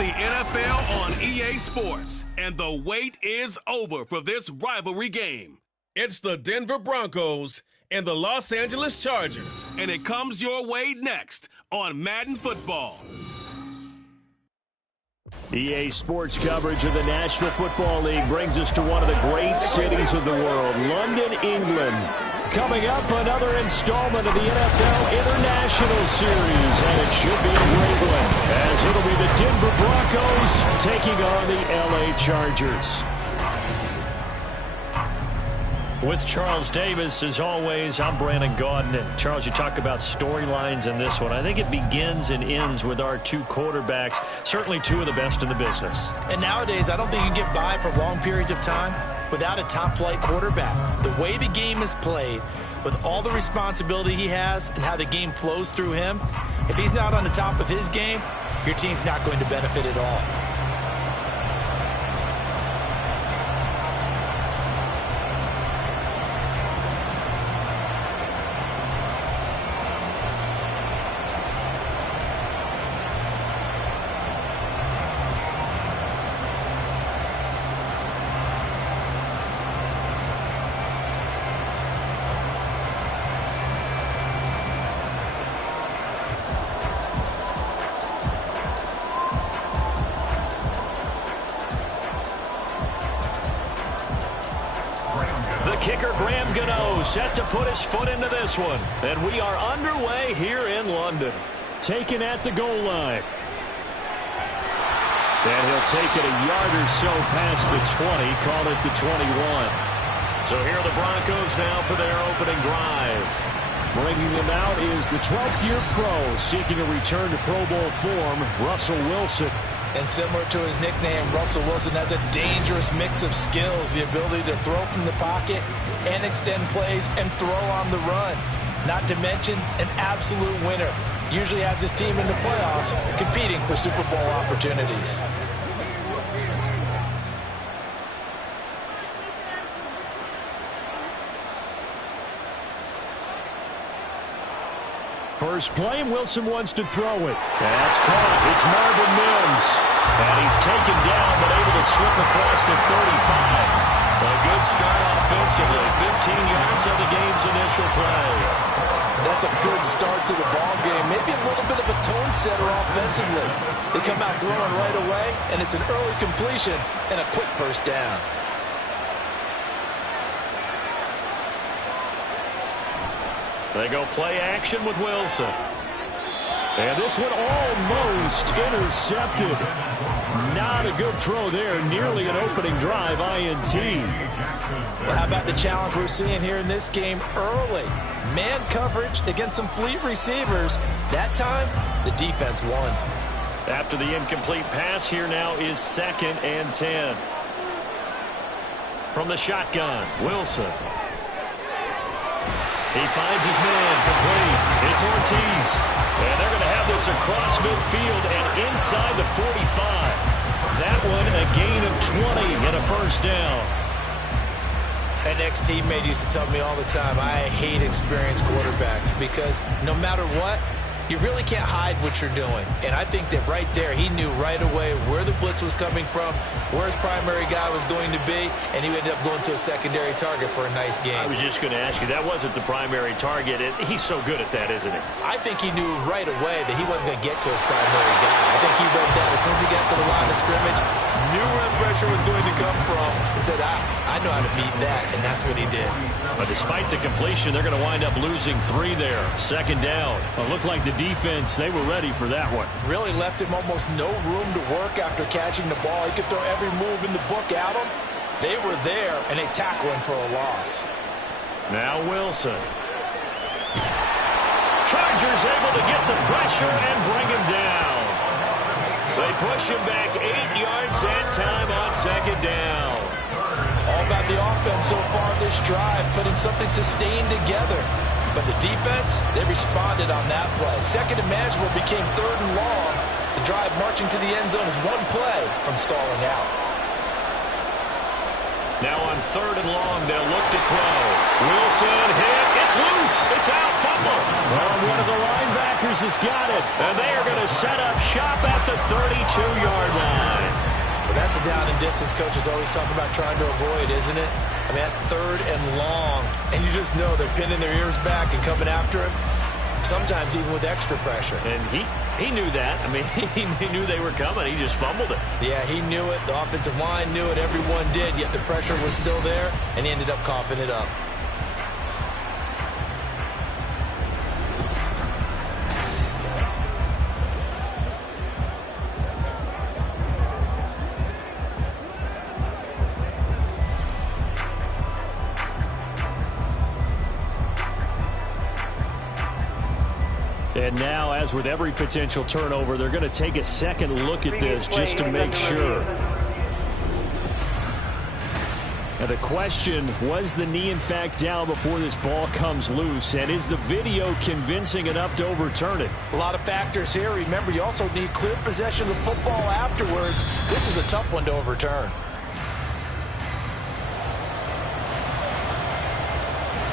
the NFL on EA Sports, and the wait is over for this rivalry game. It's the Denver Broncos and the Los Angeles Chargers, and it comes your way next on Madden Football. EA Sports coverage of the National Football League brings us to one of the great cities of the world, London, England. Coming up, another installment of the NFL International Series, and it should be a great one, as it'll be the Denver Broncos taking on the LA Chargers. With Charles Davis, as always, I'm Brandon Gaudin. Charles, you talk about storylines in this one. I think it begins and ends with our two quarterbacks, certainly two of the best in the business. And nowadays, I don't think you can get by for long periods of time without a top-flight quarterback. The way the game is played, with all the responsibility he has and how the game flows through him, if he's not on the top of his game, your team's not going to benefit at all. Set to put his foot into this one. And we are underway here in London. Taken at the goal line. And he'll take it a yard or so past the 20, call it the 21. So here are the Broncos now for their opening drive. Bringing them out is the 12th-year pro seeking a return to Pro Bowl form, Russell Wilson. And similar to his nickname, Russell Wilson has a dangerous mix of skills, the ability to throw from the pocket and extend plays and throw on the run. Not to mention an absolute winner. Usually has his team in the playoffs competing for Super Bowl opportunities. First play, Wilson wants to throw it. That's caught. It's Marvin Mims. And he's taken down, but able to slip across the 35. A good start offensively. 15 yards on the game's initial play. That's a good start to the ball game. Maybe a little bit of a tone setter offensively. They come out throwing right away, and it's an early completion and a quick first down. They go play action with Wilson. And this one almost intercepted. Not a good throw there. Nearly an opening drive INT. Well, how about the challenge we're seeing here in this game early? Man coverage against some fleet receivers. That time, the defense won. After the incomplete pass, here now is 2nd and 10. From the shotgun, Wilson. He finds his man complete. It's Ortiz. And they're going to have this across midfield and inside the 45. That one a gain of 20 and a first down. An ex-teammate used to tell me all the time, I hate experienced quarterbacks because no matter what, you really can't hide what you're doing. And I think that right there, he knew right away where the blitz was coming from, where his primary guy was going to be, and he ended up going to a secondary target for a nice game. I was just going to ask you, that wasn't the primary target. He's so good at that, isn't he? I think he knew right away that he wasn't going to get to his primary guy. I think he read that as soon as he got to the line of scrimmage, knew where the pressure was going to come from, and said, I know how to beat that, and that's what he did. But despite the completion, they're going to wind up losing 3 there. 2nd down. It looked like the defense, they were ready for that one. Really left him almost no room to work after catching the ball. He could throw every move in the book at him. They were there, and they tackle him for a loss. Now Wilson. Chargers able to get the pressure and bring him down. They push him back 8 yards that time on 2nd down. All about the offense so far this drive, putting something sustained together. But the defense, they responded on that play. 2nd and manageable became 3rd and long. The drive marching to the end zone is one play from stalling out. Now on 3rd and long, they'll look to throw. Wilson hit. It's loose. It's out. Fumble. Well, one of the linebackers Akers has got it, and they are going to set up shop at the 32-yard line. Well, that's a down and distance coaches always talk about trying to avoid, isn't it? I mean, that's 3rd and long, and you just know they're pinning their ears back and coming after him, sometimes even with extra pressure. And he knew that. I mean, he knew they were coming. He just fumbled it. Yeah, he knew it. The offensive line knew it. Everyone did, yet the pressure was still there, and he ended up coughing it up. And now, as with every potential turnover, they're going to take a second look at this just to make sure. And the question, was the knee in fact down before this ball comes loose? And is the video convincing enough to overturn it? A lot of factors here. Remember, you also need clear possession of the football afterwards. This is a tough one to overturn.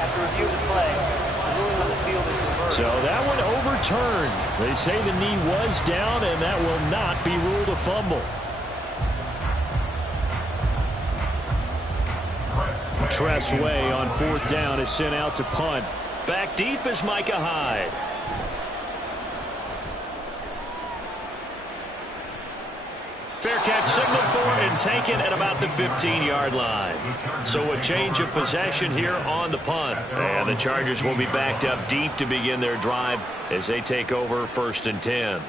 After review of the play, the ruling on the field is reversed. So that one overturned. They say the knee was down, and that will not be ruled a fumble. Tressway on 4th down is sent out to punt. Back deep is Micah Hyde. Fair catch signaled for and taken at about the 15-yard line. So a change of possession here on the punt. And the Chargers will be backed up deep to begin their drive as they take over 1st and 10.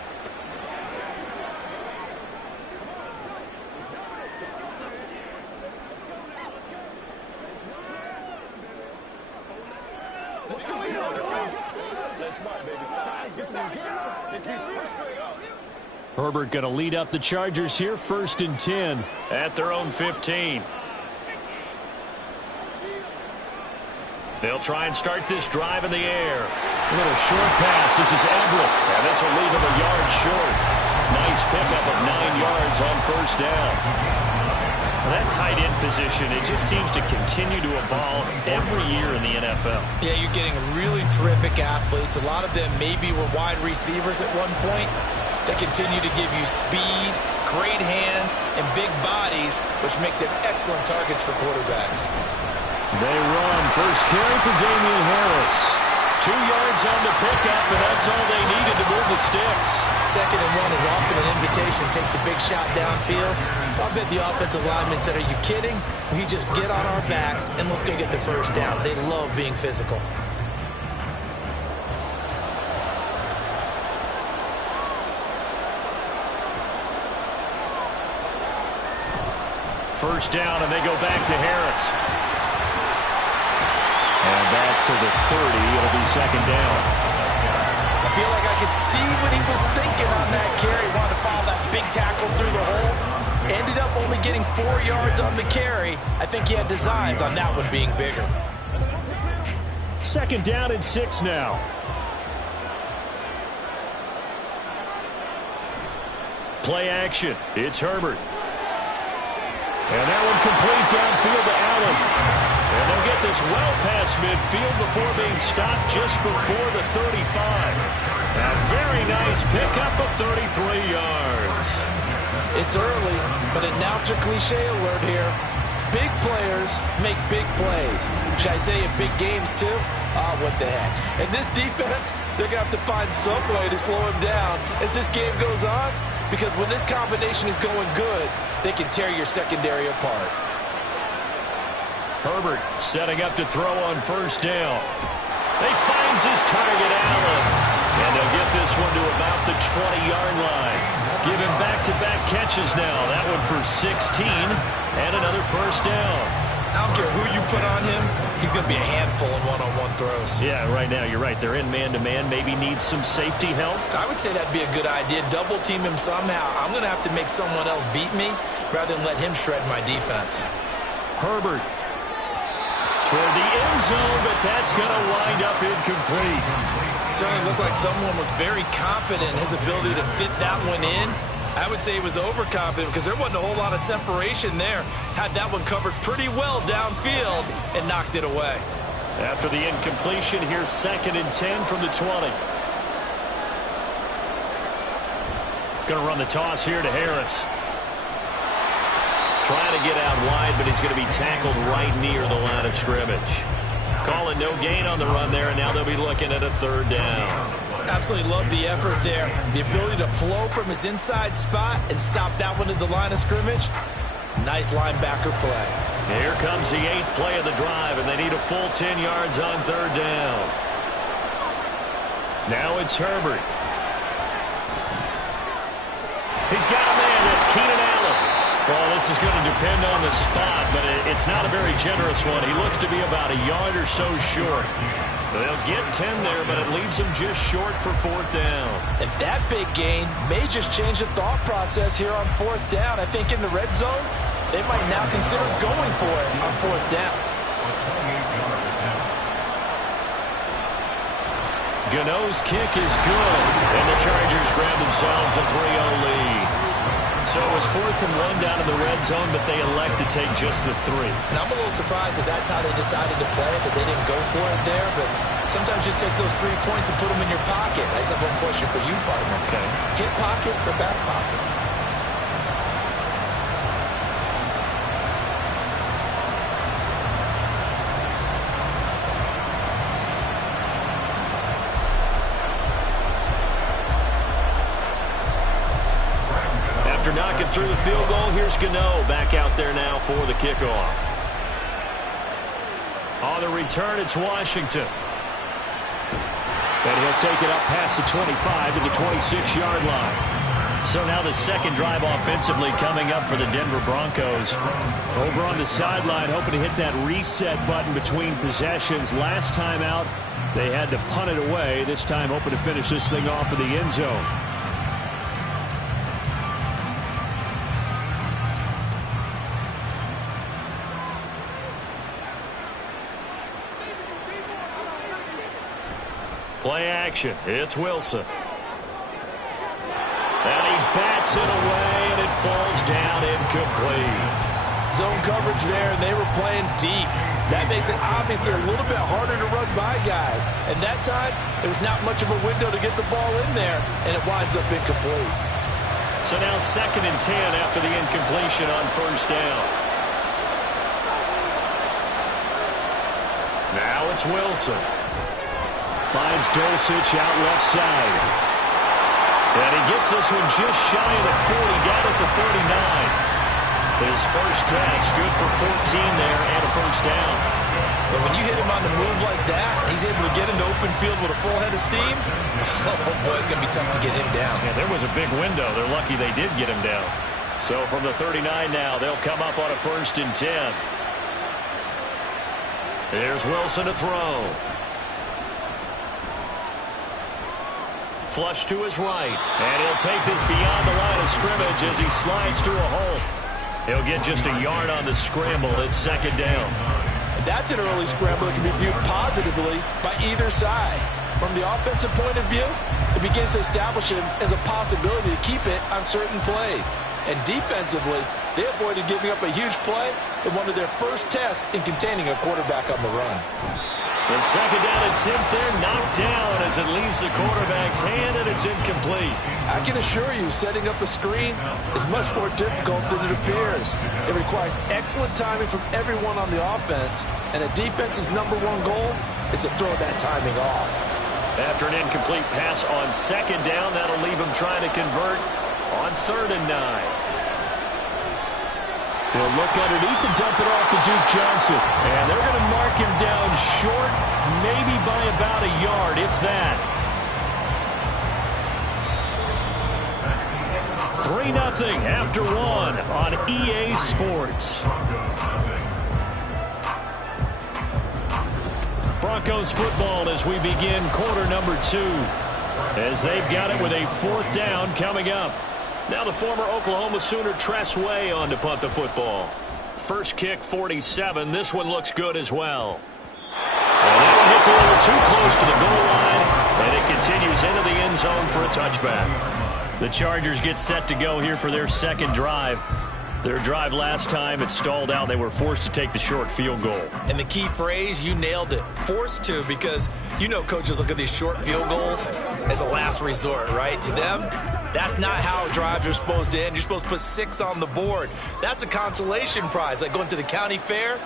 Herbert going to lead up the Chargers here, 1st and 10 at their own 15. They'll try and start this drive in the air. A little short pass. This is Everett. And this will leave him a yard short. Nice pickup of 9 yards on 1st down. Well, that tight end position, it just seems to continue to evolve every year in the NFL. Yeah, you're getting really terrific athletes. A lot of them maybe were wide receivers at one point. They continue to give you speed, great hands, and big bodies, which make them excellent targets for quarterbacks. They run. First carry for Damian Harris. 2 yards on the pickup, and that's all they needed to move the sticks. 2nd and 1 is often an invitation to take the big shot downfield. I bet the offensive lineman said, "Are you kidding? We just get on our backs, and let's go get the 1st down." They love being physical. First down, and they go back to Harris. And back to the 30. It'll be 2nd down. I feel like I could see what he was thinking on that carry. Wanted to follow that big tackle through the hole. Ended up only getting 4 yards on the carry. I think he had designs on that one being bigger. 2nd down and 6 now. Play action. It's Herbert. And that one complete downfield to Allen. And they'll get this well past midfield before being stopped just before the 35. A very nice pickup of 33 yards. It's early, but announcer cliche alert here. Big players make big plays. Should I say in big games too? What the heck. And this defense, they're going to have to find some way to slow him down as this game goes on. Because when this combination is going good, they can tear your secondary apart. Herbert setting up to throw on 1st down. He finds his target, Allen. And they'll get this one to about the 20-yard line. Give him back-to-back catches now. That one for 16 and another 1st down. I don't care who you put on him, he's going to be a handful in one-on-one throws. Yeah, right now you're right. They're in man-to-man. Maybe needs some safety help. I would say that'd be a good idea. Double team him somehow. I'm going to have to make someone else beat me rather than let him shred my defense. Herbert toward the end zone, but that's going to wind up incomplete. Certainly looked like someone was very confident in his ability to fit that one in. I would say he was overconfident because there wasn't a whole lot of separation there. Had that one covered pretty well downfield and knocked it away. After the incompletion, here's 2nd and 10 from the 20. Going to run the toss here to Harris. Trying to get out wide, but he's going to be tackled right near the line of scrimmage. Call it no gain on the run there, and now they'll be looking at a third down. Absolutely love the effort there. The ability to flow from his inside spot and stop that one at the line of scrimmage. Nice linebacker play. Here comes the 8th play of the drive, and they need a full 10 yards on third down. Now it's Herbert. He's got a man. That's Keenan Allen. Well, this is going to depend on the spot, but it's not a very generous one. He looks to be about a yard or so short. They'll get 10 there, but it leaves them just short for fourth down. And that big gain may just change the thought process here on fourth down. I think in the red zone, they might now consider going for it on fourth down. Gano's kick is good, and the Chargers grab themselves a 3-0 lead. So it was 4th and 1 down in the red zone, but they elect to take just the 3. And I'm a little surprised that that's how they decided to play it, that they didn't go for it there. But sometimes just take those 3 points and put them in your pocket. I just have one question for you, partner. Okay. Hip pocket or back pocket? After knocking through the field goal, here's Gano back out there now for the kickoff. On the return, it's Washington. And he'll take it up past the 25 to the 26-yard line. So now the second drive offensively coming up for the Denver Broncos. Over on the sideline, hoping to hit that reset button between possessions. Last time out, they had to punt it away. This time hoping to finish this thing off in the end zone. Play action. It's Wilson. And he bats it away, and it falls down incomplete. Zone coverage there, and they were playing deep. That makes it obviously a little bit harder to run by guys. And that time, there was not much of a window to get the ball in there, and it winds up incomplete. So now 2nd and 10 after the incompletion on first down. Now it's Wilson. Finds Dulcich out left side. And he gets this one just shy of the 40, down at the 39. His first catch, good for 14 there and a first down. But when you hit him on the move like that, he's able to get into open field with a full head of steam. Oh, boy, it's going to be tough to get him down. Yeah, there was a big window. They're lucky they did get him down. So from the 39 now, they'll come up on a 1st and 10. Here's Wilson to throw. Flush to his right. And he'll take this beyond the line of scrimmage as he slides through a hole. He'll get just a yard on the scramble. It's 2nd down. And that's an early scramble that can be viewed positively by either side. From the offensive point of view, it begins to establish him as a possibility to keep it on certain plays. And defensively, they avoided giving up a huge play in one of their first tests in containing a quarterback on the run. The 2nd down attempt there knocked down as it leaves the quarterback's hand, and it's incomplete. I can assure you, setting up a screen is much more difficult than it appears. It requires excellent timing from everyone on the offense, and a defense's #1 goal is to throw that timing off. After an incomplete pass on 2nd down, that'll leave him trying to convert on 3rd and 9. They'll look underneath and dump it off to Duke Johnson. And they're going to mark him down short, maybe by about a yard, if that. 3-0 after 1 on EA Sports. Broncos football as we begin quarter number 2. As they've got it with a 4th down coming up. Now the former Oklahoma Sooner Tress Way on to punt the football. First kick, 47. This one looks good as well. And that one hits a little too close to the goal line, and it continues into the end zone for a touchback. The Chargers get set to go here for their second drive. Their drive last time, it stalled out. They were forced to take the short field goal. And the key phrase, you nailed it, forced to, because you know coaches look at these short field goals as a last resort, right? To them, that's not how drives are supposed to end. You're supposed to put 6 on the board. That's a consolation prize, like going to the county fair.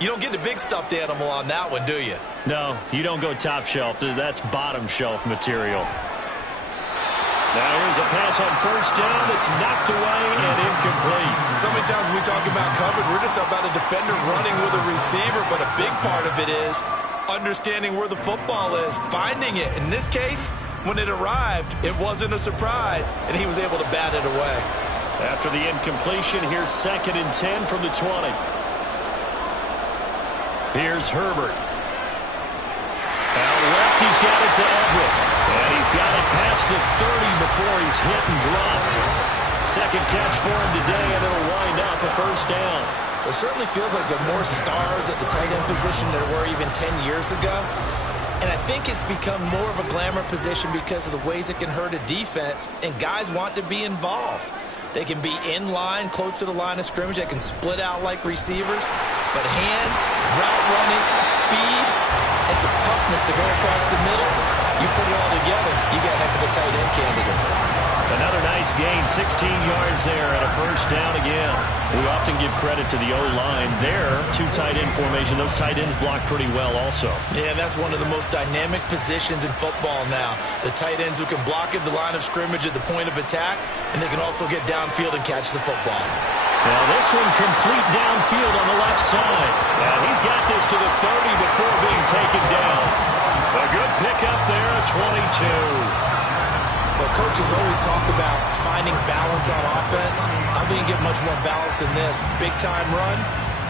You don't get the big stuffed animal on that one, do you? No, you don't go top shelf. That's bottom shelf material. Now here's a pass on first down. It's knocked away and incomplete. So many times when we talk about coverage, we're just about a defender running with a receiver, but a big part of it is understanding where the football is, finding it. In this case, when it arrived, it wasn't a surprise, and he was able to bat it away. After the incompletion, here's 2nd and 10 from the 20. Here's Herbert. Out left, he's got it to Everett. And he's got it past the 30 before he's hit and dropped. Second catch for him today, and it'll wind up a first down. It certainly feels like there are more stars at the tight end position than there were even 10 years ago. And I think it's become more of a glamour position because of the ways it can hurt a defense, and guys want to be involved. They can be in line, close to the line of scrimmage. They can split out like receivers. But hands, route running, speed, and some toughness to go across the middle, you put it all together, you got a heck of a tight end candidate. Another nice gain, 16 yards there and a first down again. We often give credit to the O-line there. 2 tight end formation. Those tight ends block pretty well also. Yeah, that's one of the most dynamic positions in football now. The tight ends who can block at the line of scrimmage at the point of attack, and they can also get downfield and catch the football. Now this one complete downfield on the left side. And he's got this to the 30 before being taken down. A good pickup there at 22. Well, coaches always talk about finding balance on offense. I'm going to get much more balance than this. Big-time run,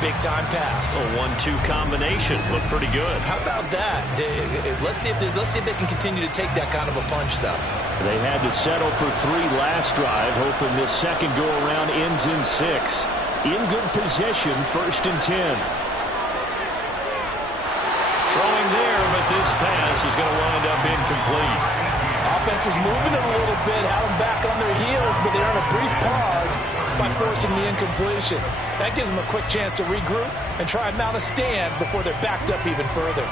big-time pass. A 1-2 combination. Looked pretty good. How about that? Let's see if they can continue to take that kind of a punch, though. They had to settle for 3 last drive, hoping this second go-around ends in 6. In good position, 1st and 10. Throwing there, but this pass is going to wind up incomplete. Offense was moving it a little bit, had them back on their heels, but they're on a brief pause by forcing the incompletion. That gives them a quick chance to regroup and try and mount a stand before they're backed up even further.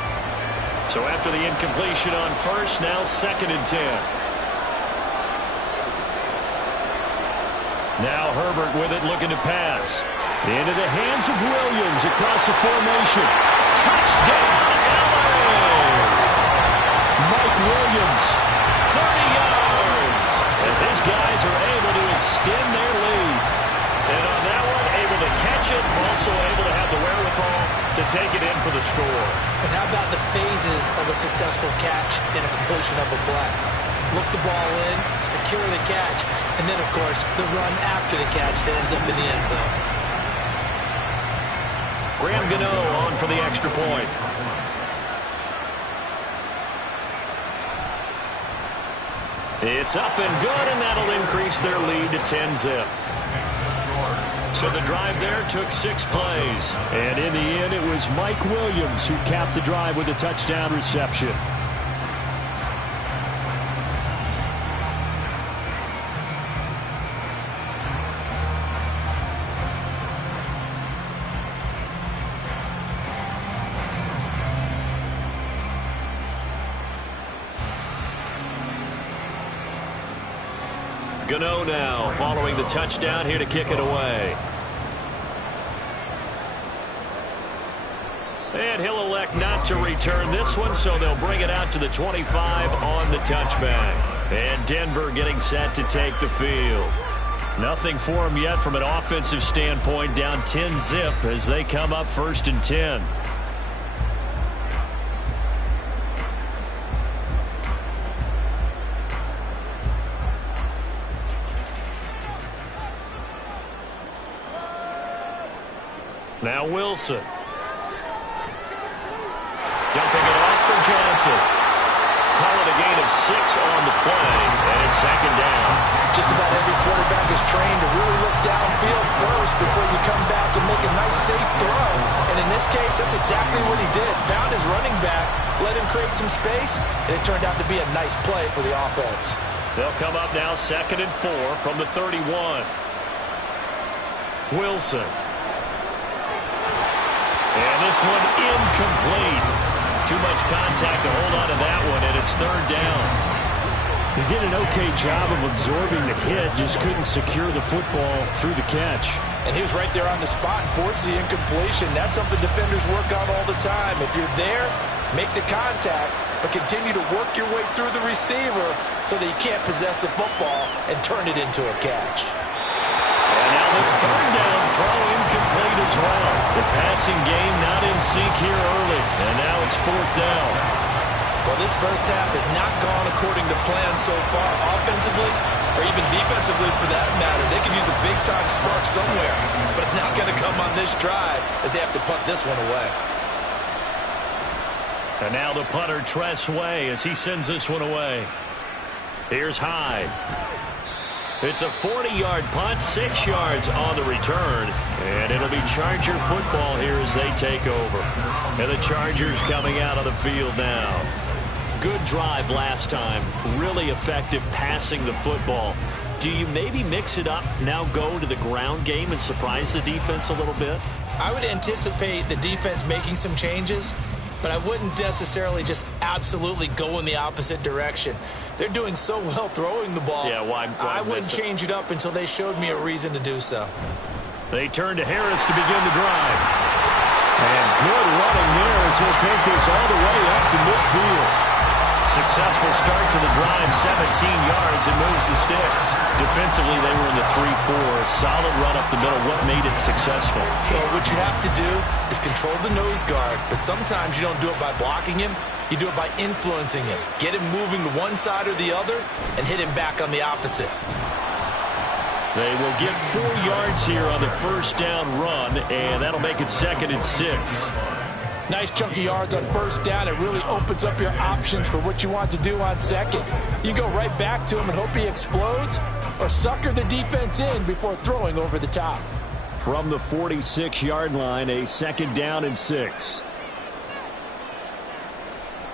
So after the incompletion on first, now 2nd and 10. Now Herbert with it, looking to pass. Into the hands of Williams across the formation. Touchdown, LA! Mike Williams, 30 yards, as his guys are able to extend their lead. And on that one, able to catch it, also able to have the wherewithal to take it in for the score. And how about the phases of a successful catch and a completion of a play? Look the ball in, secure the catch, and then, of course, the run after the catch that ends up in the end zone. Graham Gano on for the extra point. It's up and good, and that'll increase their lead to 10-zip. So the drive there took 6 plays. And in the end, it was Mike Williams who capped the drive with a touchdown reception. Gano now following the touchdown here to kick it away. And he'll elect not to return this one, so they'll bring it out to the 25 on the touchback. And Denver getting set to take the field. Nothing for them yet from an offensive standpoint, down 10-zip as they come up 1st and 10. Now Wilson. Dumping it off for Johnson. Call it a gain of 6 on the play, and it's 2nd down. Just about every quarterback is trained to really look downfield first before you come back and make a nice, safe throw. And in this case, that's exactly what he did. Found his running back, let him create some space, and it turned out to be a nice play for the offense. They'll come up now 2nd and 4 from the 31. Wilson. And this one incomplete. Too much contact to hold on to that one, and it's third down. He did an okay job of absorbing the hit, just couldn't secure the football through the catch. And he was right there on the spot and forced the incompletion. That's something defenders work on all the time. If you're there, make the contact, but continue to work your way through the receiver so that you can't possess the football and turn it into a catch. And now the third down throw incomplete as well. The passing game not in sync here early, and now it's fourth down. Well, this first half has not gone according to plan so far, offensively or even defensively for that matter. They could use a big-time spark somewhere, but it's not going to come on this drive as they have to punt this one away. And now the punter, Tress Way, as he sends this one away. Here's Hyde. It's a 40-yard punt, 6 yards on the return, and it'll be Charger football here as they take over. And the Chargers coming out on the field now. Good drive last time, really effective passing the football. Do you maybe mix it up, now go to the ground game and surprise the defense a little bit? I would anticipate the defense making some changes, but I wouldn't necessarily just absolutely go in the opposite direction. They're doing so well throwing the ball. Yeah, why I wouldn't change it up until they showed me a reason to do so. They turn to Harris to begin the drive. And good running there as he'll take this all the way up to midfield. Successful start to the drive, 17 yards, and moves the sticks. Defensively, they were in the 3-4. Solid run up the middle. What made it successful? Well, what you have to do is control the nose guard, but sometimes you don't do it by blocking him. You do it by influencing him. Get him moving to one side or the other and hit him back on the opposite. They will get 4 yards here on the first down run, and that'll make it 2nd and 6. Nice chunky yards on first down. It really opens up your options for what you want to do on second. You go right back to him and hope he explodes, or sucker the defense in before throwing over the top. From the 46-yard line, a 2nd down and 6.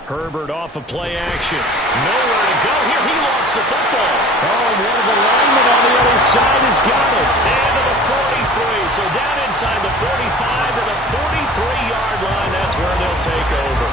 Herbert off of play action. Nowhere to go here. He lost the football. Oh, and one of the linemen on the other side has got it. And to the 43. So down inside the 45 to the 43-yard line. That's where they'll take over.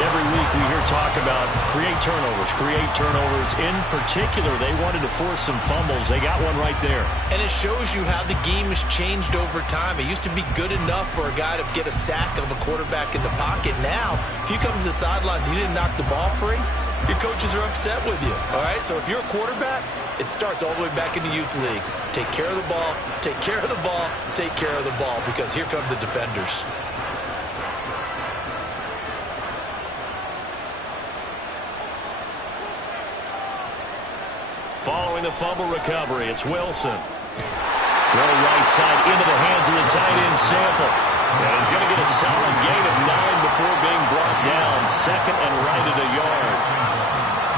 Every week we hear talk about create turnovers. In particular, they wanted to force some fumbles. They got one right there. And it shows you how the game has changed over time. It used to be good enough for a guy to get a sack of a quarterback in the pocket. Now, if you come to the sidelines and you didn't knock the ball free, your coaches are upset with you. All right, so if you're a quarterback, it starts all the way back into youth leagues. Take care of the ball, take care of the ball, take care of the ball, because here come the defenders. Following the fumble recovery, it's Wilson. Throw right side into the hands of the tight end Sample. And he's going to get a solid gain of 9 before being brought down. 2nd and right at a yard.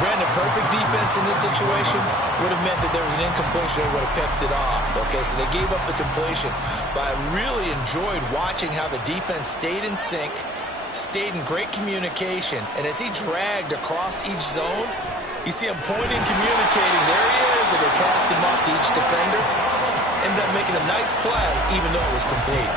Brandon, perfect defense in this situation would have meant that there was an incompletion. They would have picked it off. Okay, so they gave up the completion. But I really enjoyed watching how the defense stayed in sync, stayed in great communication. And as he dragged across each zone, you see him pointing, communicating. There he is, and they passed him off to each defender. Ended up making a nice play, even though it was complete.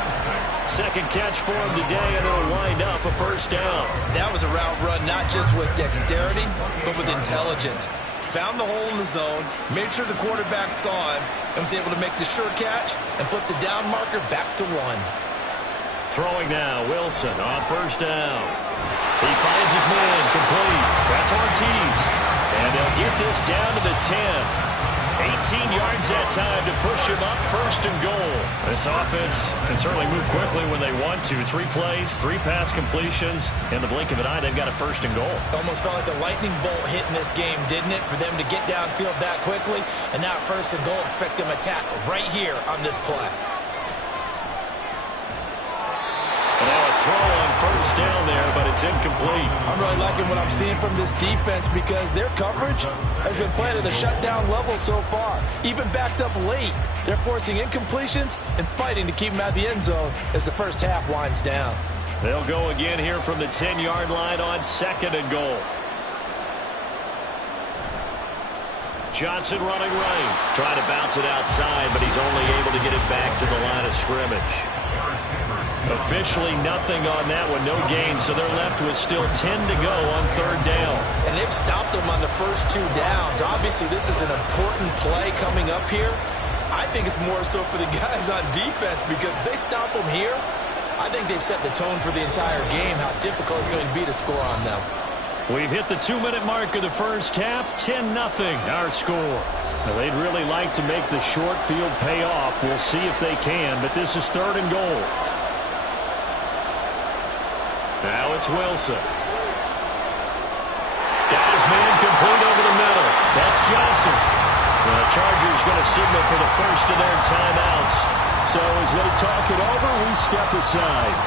2nd catch for him today, and it'll wind up a first down. That was a route run, not just with dexterity, but with intelligence. Found the hole in the zone, made sure the quarterback saw him, and was able to make the sure catch and flip the down marker back to 1. Throwing now, Wilson on first down. He finds his man, complete. That's Ortiz. And they'll get this down to the 10. 18 yards that time to push him up, 1st and goal. This offense can certainly move quickly when they want to. 3 plays, 3 pass completions. In the blink of an eye, they've got a 1st and goal. Almost felt like a lightning bolt hit in this game, didn't it? For them to get downfield that quickly. And now 1st and goal, expect them to attack right here on this play. And now a throw on first down there, but it's incomplete. I'm really liking what I'm seeing from this defense because their coverage has been playing at a shutdown level so far. Even backed up late, they're forcing incompletions and fighting to keep them out of the end zone as the first half winds down. They'll go again here from the 10-yard line on 2nd and goal. Johnson running right. Trying to bounce it outside, but he's only able to get it back to the line of scrimmage. Officially nothing on that one, no gain, so they're left with still 10 to go on third down. And they've stopped them on the first 2 downs. Obviously, this is an important play coming up here. I think it's more so for the guys on defense because they stop them here. I think they've set the tone for the entire game, how difficult it's going to be to score on them. We've hit the 2-minute mark of the first half, 10-0 our score. Now, they'd really like to make the short field pay off. We'll see if they can, but this is 3rd and goal. Now it's Wilson. Got his man complete over the middle. That's Johnson. The Chargers going to signal for the first of their timeouts. So as they talk it over, we step aside.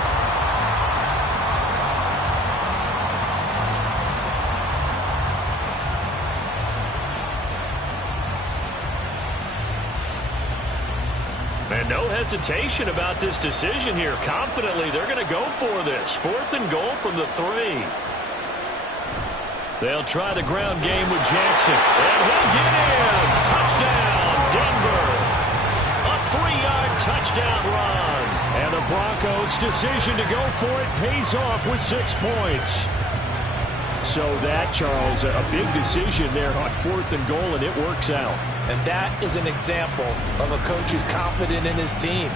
And no hesitation about this decision here. Confidently, they're going to go for this. 4th and goal from the 3. They'll try the ground game with Jackson. And he'll get in. Touchdown, Denver. A 3-yard touchdown run. And the Broncos' decision to go for it pays off with 6 points. So that, Charles, a big decision there on 4th and goal, and it works out. And that is an example of a coach who's confident in his team.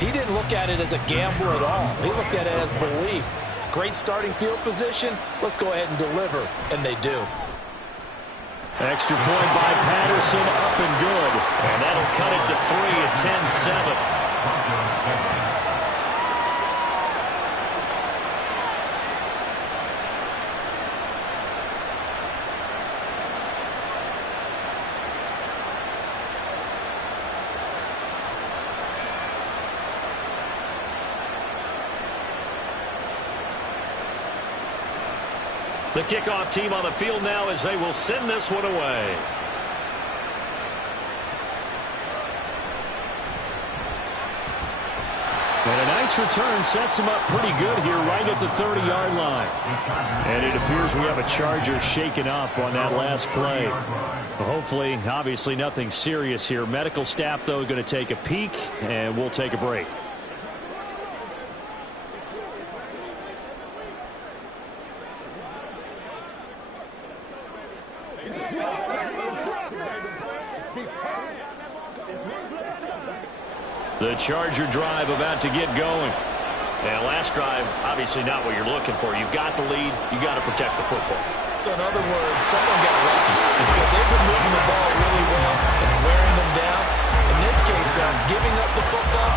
He didn't look at it as a gamble at all. He looked at it as belief. Great starting field position. Let's go ahead and deliver. And they do. Extra point by Patterson, up and good. And that'll cut it to 3 at 10-7. The kickoff team on the field now as they will send this one away. And a nice return sets him up pretty good here right at the 30-yard line. And it appears we have a Charger shaken up on that last play. Hopefully, obviously nothing serious here. Medical staff, though, going to take a peek, and we'll take a break. The Charger drive about to get going. And last drive, obviously not what you're looking for. You've got the lead. You've got to protect the football. So in other words, someone got lucky because they've been moving the ball really well and wearing them down. In this case, though, giving up the football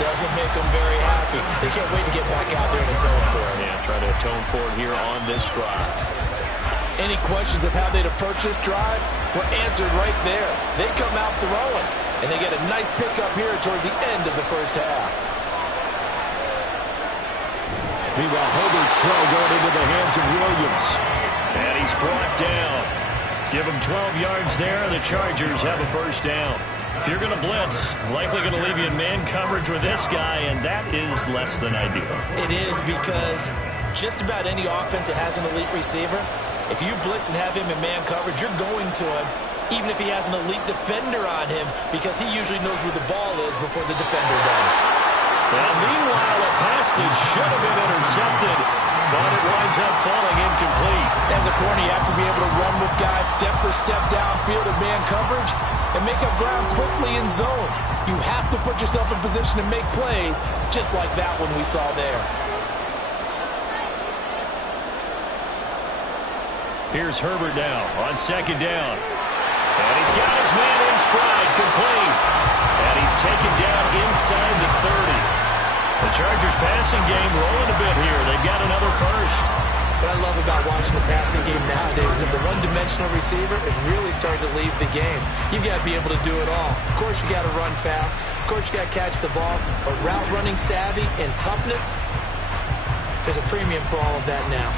doesn't make them very happy. They can't wait to get back out there and atone for it. Yeah, try to atone for it here on this drive. Any questions of how they'd approach this drive were answered right there. They come out throwing, and they get a nice pickup here toward the end of the first half. Meanwhile, Herbert's throw going into the hands of Williams. And he's brought down. Give him 12 yards there, and the Chargers have a first down. If you're going to blitz, likely going to leave you in man coverage with this guy, and that is less than ideal. It is because just about any offense that has an elite receiver, if you blitz and have him in man coverage, you're going to him, even if he has an elite defender on him, because he usually knows where the ball is before the defender does. Well, meanwhile, a pass that should have been intercepted, but it winds up falling incomplete. As a corner, you have to be able to run with guys step for step downfield in man coverage and make up ground quickly in zone. You have to put yourself in position to make plays, just like that one we saw there. Here's Herbert now on second down. And he's got his man in stride, complete. And he's taken down inside the 30. The Chargers passing game rolling a bit here. They've got another first. What I love about watching the passing game nowadays is that the one-dimensional receiver is really starting to leave the game. You've got to be able to do it all. Of course, you got to run fast. Of course, you got to catch the ball. But route running savvy and toughness, there's a premium for all of that now.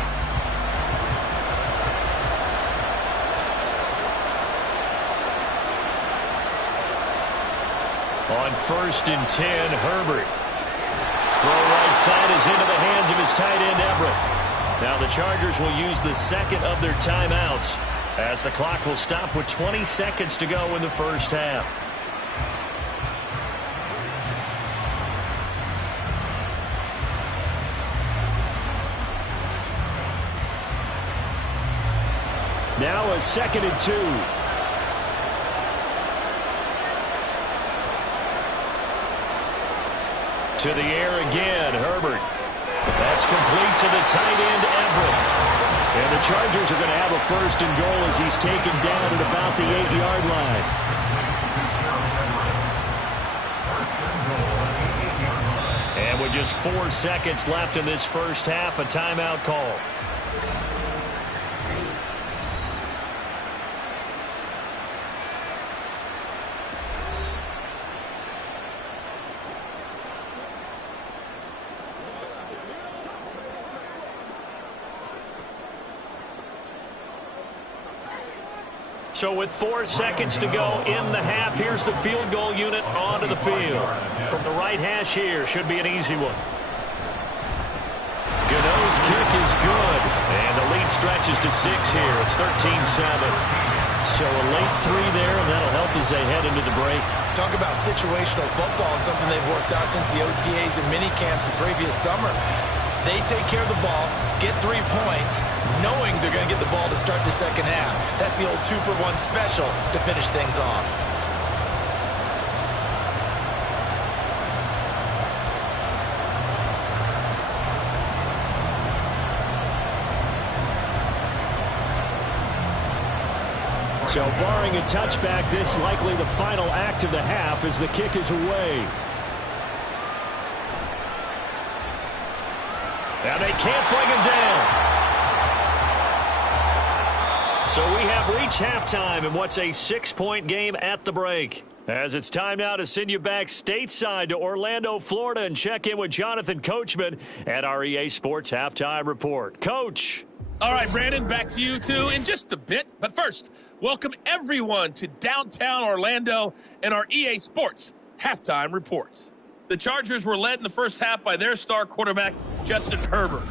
On 1st and 10, Herbert. Throw right side is into the hands of his tight end, Everett. Now the Chargers will use the second of their timeouts as the clock will stop with 20 seconds to go in the first half. Now a 2nd and 2. To the air again, Herbert. That's complete to the tight end, Everett. And the Chargers are going to have a 1st and goal as he's taken down at about the 8-yard line. And with just 4 seconds left in this first half, a timeout call. So with 4 seconds to go in the half, here's the field goal unit onto the field. From the right hash here, should be an easy one. Gano's kick is good, and the lead stretches to 6 here. It's 13-7. So a late 3 there, and that'll help as they head into the break. Talk about situational football and something they've worked out since the OTAs and mini camps the previous summer. They take care of the ball, get 3 points, knowing they're going to get the ball to start the second half. That's the old 2-for-1 special to finish things off. So barring a touchback, this likely the final act of the half as the kick is away. And they can't bring him down. So we have reached halftime in what's a 6-point game at the break. As it's time now to send you back stateside to Orlando, Florida, and check in with Jonathan Coachman at our EA Sports Halftime Report. Coach. All right, Brandon, back to you two in just a bit. But first, welcome everyone to downtown Orlando and our EA Sports Halftime Report. The Chargers were led in the first half by their star quarterback, Justin Herbert.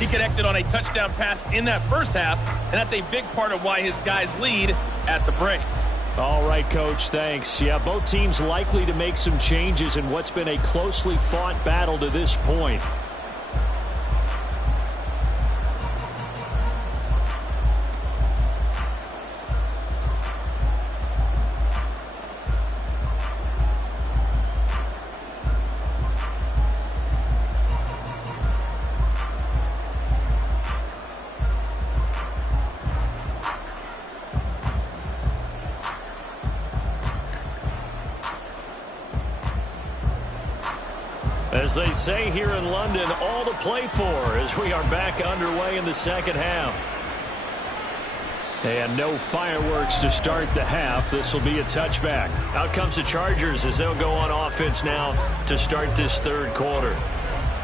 He connected on a touchdown pass in that first half, and that's a big part of why his guys lead at the break. All right, Coach, thanks. Yeah, both teams likely to make some changes in what's been a closely fought battle to this point. As they say here in London, all to play for as we are back underway in the second half. And no fireworks to start the half. This will be a touchback. Out comes the Chargers as they'll go on offense now to start this third quarter.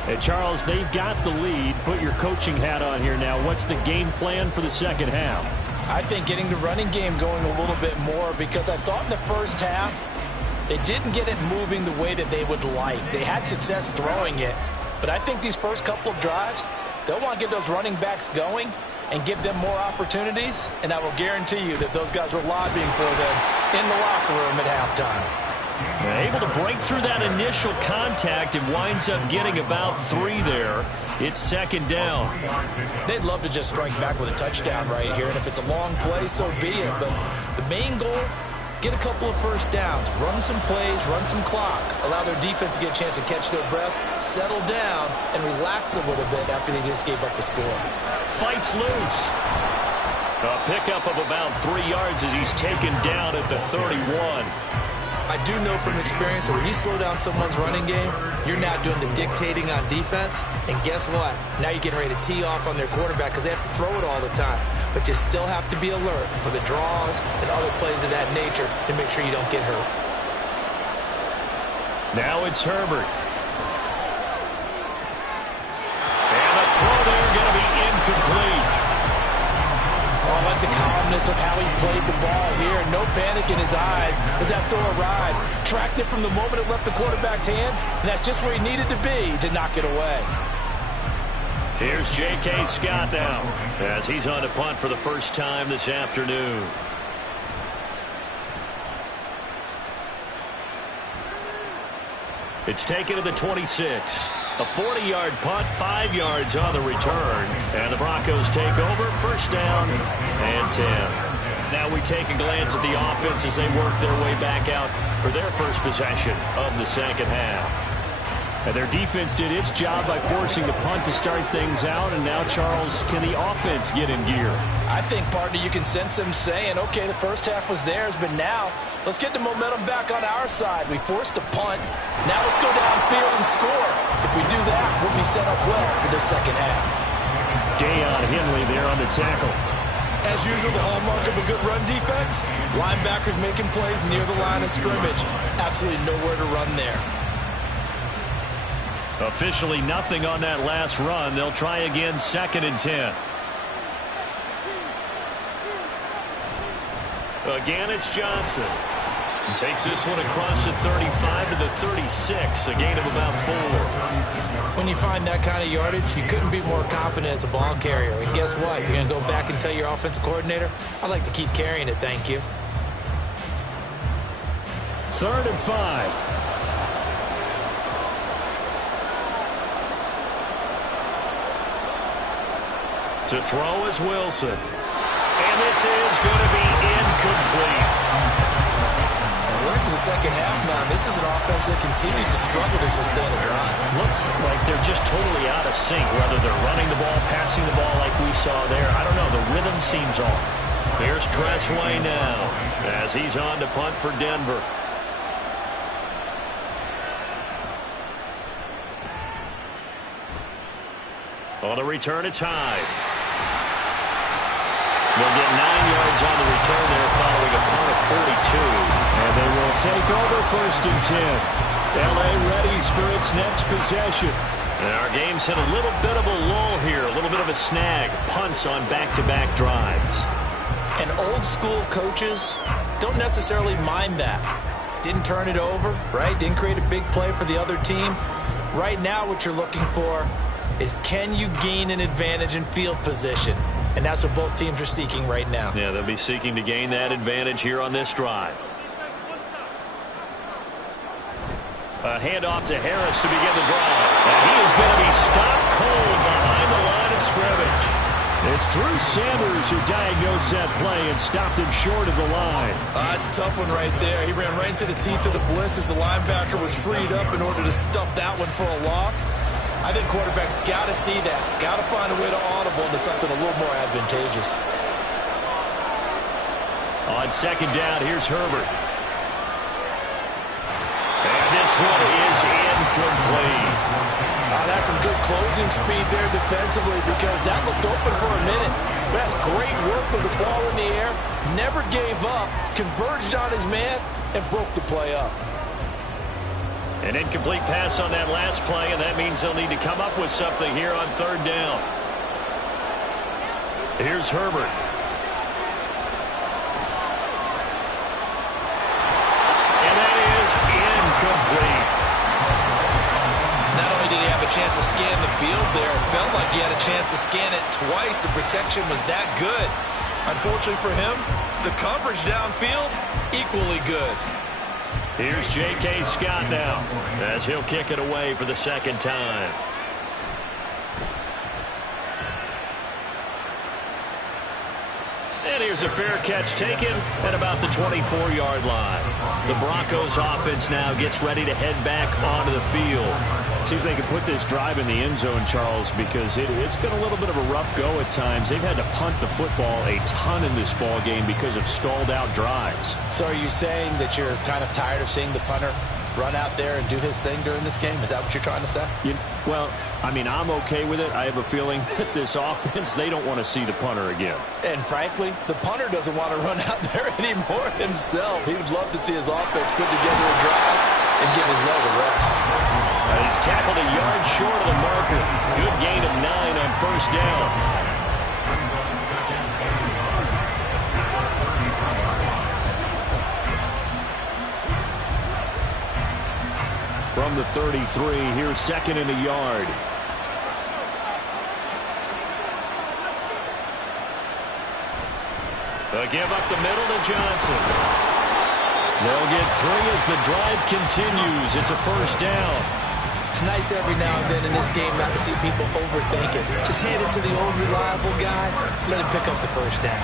And Charles, they've got the lead. Put your coaching hat on here now. What's the game plan for the second half? I think getting the running game going a little bit more, because I thought in the first half they didn't get it moving the way that they would like. They had success throwing it, but I think these first couple of drives, they'll want to get those running backs going and give them more opportunities, and I will guarantee you that those guys were lobbying for them in the locker room at halftime. They're able to break through that initial contact and winds up getting about 3 there. It's second down. They'd love to just strike back with a touchdown right here, and if it's a long play, so be it. But the main goal, get a couple of first downs, run some plays, run some clock, allow their defense to get a chance to catch their breath, settle down, and relax a little bit after they just gave up a score. Fights loose. A pickup of about 3 yards as he's taken down at the 31. I do know from experience that when you slow down someone's running game, you're now doing the dictating on defense. And guess what? Now you're getting ready to tee off on their quarterback because they have to throw it all the time. But you still have to be alert for the draws and other plays of that nature to make sure you don't get hurt. Now it's Herbert. And the throw there going to be incomplete. Oh, I like the calmness of how he played the ball here. No panic in his eyes as that throw arrived. Tracked it from the moment it left the quarterback's hand, and that's just where he needed to be to knock it away. Here's J.K. Scott now as he's on to punt for the first time this afternoon. It's taken to the 26. A 40-yard punt, 5 yards on the return. And the Broncos take over, first down and 10. Now we take a glance at the offense as they work their way back out for their first possession of the second half. And their defense did its job by forcing the punt to start things out. And now, Charles, can the offense get in gear? I think, partner, you can sense them saying, okay, the first half was theirs, but now let's get the momentum back on our side. We forced a punt. Now let's go downfield and score. If we do that, we'll be set up well for the second half. Deion Henley there on the tackle. As usual, the hallmark of a good run defense, linebackers making plays near the line of scrimmage. Absolutely nowhere to run there. Officially nothing on that last run. They'll try again, 2nd and 10. Again, it's Johnson. Takes this one across the 35 to the 36, a gain of about 4. When you find that kind of yardage, you couldn't be more confident as a ball carrier. And guess what? You're going to go back and tell your offensive coordinator, I'd like to keep carrying it, thank you. 3rd and 5. To throw is Wilson. And this is going to be incomplete. We're into the second half now. This is an offense that continues to struggle to sustain a drive. Looks like they're just totally out of sync, whether they're running the ball, passing the ball like we saw there. I don't know. The rhythm seems off. Here's Tressway now as he's on to punt for Denver. On the return, it's Hyde. They'll get 9 yards on the return there following a punt of 42. And they will take over 1st and 10. L.A. readies for its next possession. And our game's hit a little bit of a lull here, a little bit of a snag. Punts on back-to-back drives. And old-school coaches don't necessarily mind that. Didn't turn it over, right? Didn't create a big play for the other team. Right now what you're looking for is, can you gain an advantage in field position? And that's what both teams are seeking right now. Yeah, they'll be seeking to gain that advantage here on this drive. A handoff to Harris to begin the drive. And he is going to be stopped cold behind the line of scrimmage. It's Drew Sanders who diagnosed that play and stopped him short of the line. That's a tough one right there. He ran right into the teeth of the blitz as the linebacker was freed up in order to stop that one for a loss. I think quarterbacks got to see that. Got to find a way to audible into something a little more advantageous. On 2nd down, here's Herbert. And this one is incomplete. That's some good closing speed there defensively, because that looked open for a minute. That's great work with the ball in the air. Never gave up. Converged on his man and broke the play up. An incomplete pass on that last play, and that means they'll need to come up with something here on 3rd down. Here's Herbert. And that is incomplete. Not only did he have a chance to scan the field there, it felt like he had a chance to scan it twice. The protection was that good. Unfortunately for him, the coverage downfield, equally good. Here's J.K. Scott now as he'll kick it away for the 2nd time. And here's a fair catch taken at about the 24-yard line. The Broncos offense now gets ready to head back onto the field. See if they can put this drive in the end zone, Charles, because it's been a little bit of a rough go at times. They've had to punt the football a ton in this ball game because of stalled-out drives. So are you saying that you're kind of tired of seeing the punter run out there and do his thing during this game? Is that what you're trying to say? Well, I mean, I'm okay with it. I have a feeling that this offense, they don't want to see the punter again. And frankly, the punter doesn't want to run out there anymore himself. He would love to see his offense put together a drive and give his leg a rest. He's tackled a yard short of the marker. Good gain of 9 on 1st down. From the 33, here's 2nd and a yard. They'll give up the middle to Johnson. They'll get 3 as the drive continues. It's a first down. It's nice every now and then in this game not to see people overthink it. Just hand it to the old reliable guy. Let him pick up the first down.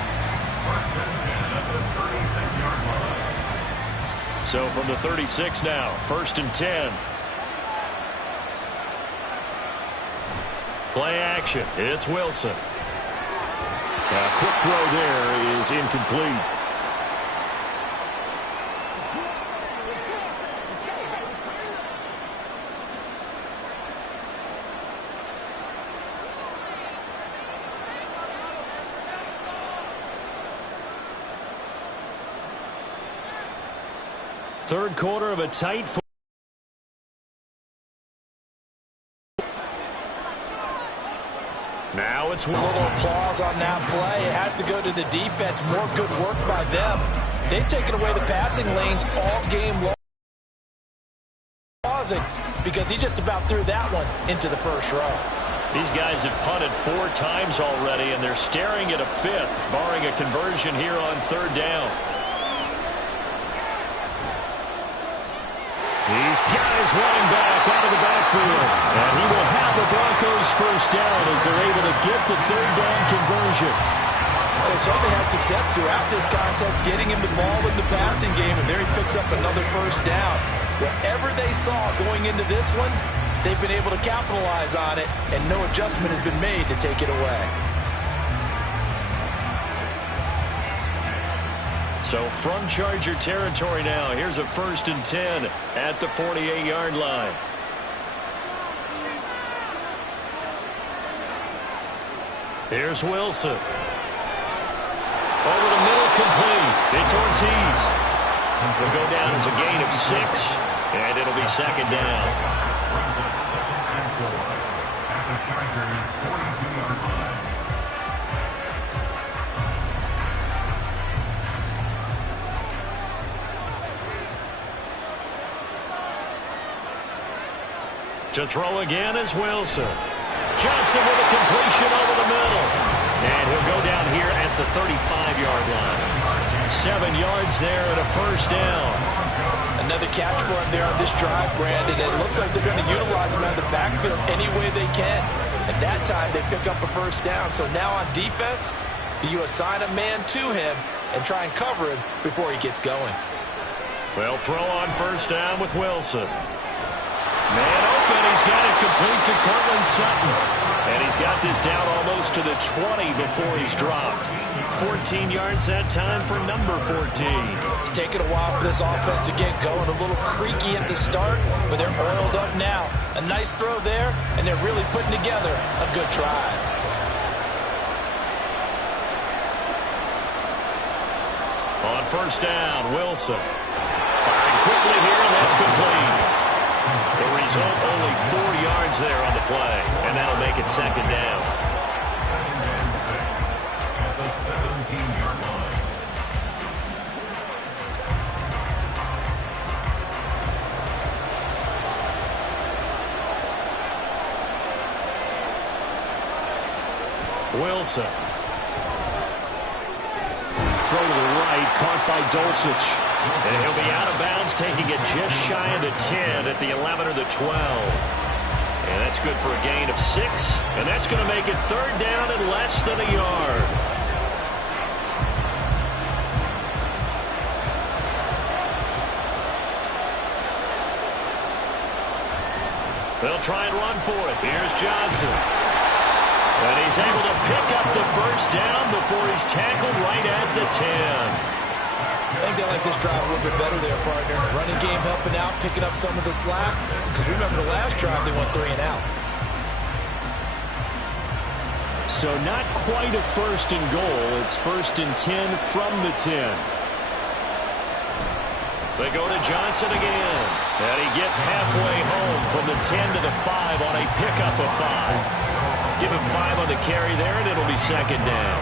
So from the 36 now, 1st and 10. Play action. It's Wilson. A quick throw there is incomplete. Third quarter of a tight. Now it's a little applause on that play. It has to go to the defense. More good work by them. They've taken away the passing lanes all game long. Because he just about threw that one into the first row. These guys have punted 4 times already, and they're staring at a 5th, barring a conversion here on 3rd down. These guys running back out of the backfield. And he will have the Broncos first down as they're able to get the 3rd down conversion. Well, they certainly had success throughout this contest, getting him the ball in the passing game, and there he picks up another first down. Whatever they saw going into this one, they've been able to capitalize on it, and no adjustment has been made to take it away. So from Charger territory now, here's a 1st and 10 at the 48-yard line. Here's Wilson. Over the middle, complete. It's Ortiz. Will go down as a gain of 6, and it'll be 2nd down. At the Chargers' 42-yard line. To throw again is Wilson. Johnson with a completion over the middle. And he'll go down here at the 35-yard line. 7 yards there and a first down. Another catch for him there on this drive, Brandon. It looks like they're going to utilize him out of the backfield any way they can. At that time, they pick up a first down. So now on defense, do you assign a man to him and try and cover him before he gets going? Well, throw on first down with Wilson. Man open, he's got it complete to Cortland Sutton. And he's got this down almost to the 20 before he's dropped. 14 yards that time for number 14. It's taken a while for this offense to get going. A little creaky at the start, but they're oiled up now. A nice throw there, and they're really putting together a good drive. On first down, Wilson. Firing quickly here, and that's complete. The result, only 4 yards there on the play, and that'll make it 2nd down. At the 17-yard line. Wilson. Throw to the right, caught by Dulcich. And he'll be out of bounds, taking it just shy of the 10 at the 11 or the 12. And that's good for a gain of 6. And that's going to make it 3rd down and less than a yard. They'll try and run for it. Here's Johnson. And he's able to pick up the first down before he's tackled right at the 10. I think they like this drive a little bit better there, partner. Running game helping out, picking up some of the slack. Because remember the last drive, they went 3 and out. So not quite a 1st and goal. It's 1st and 10 from the 10. They go to Johnson again. And he gets halfway home from the 10 to the 5 on a pickup of 5. Give him 5 on the carry there, and it'll be 2nd down.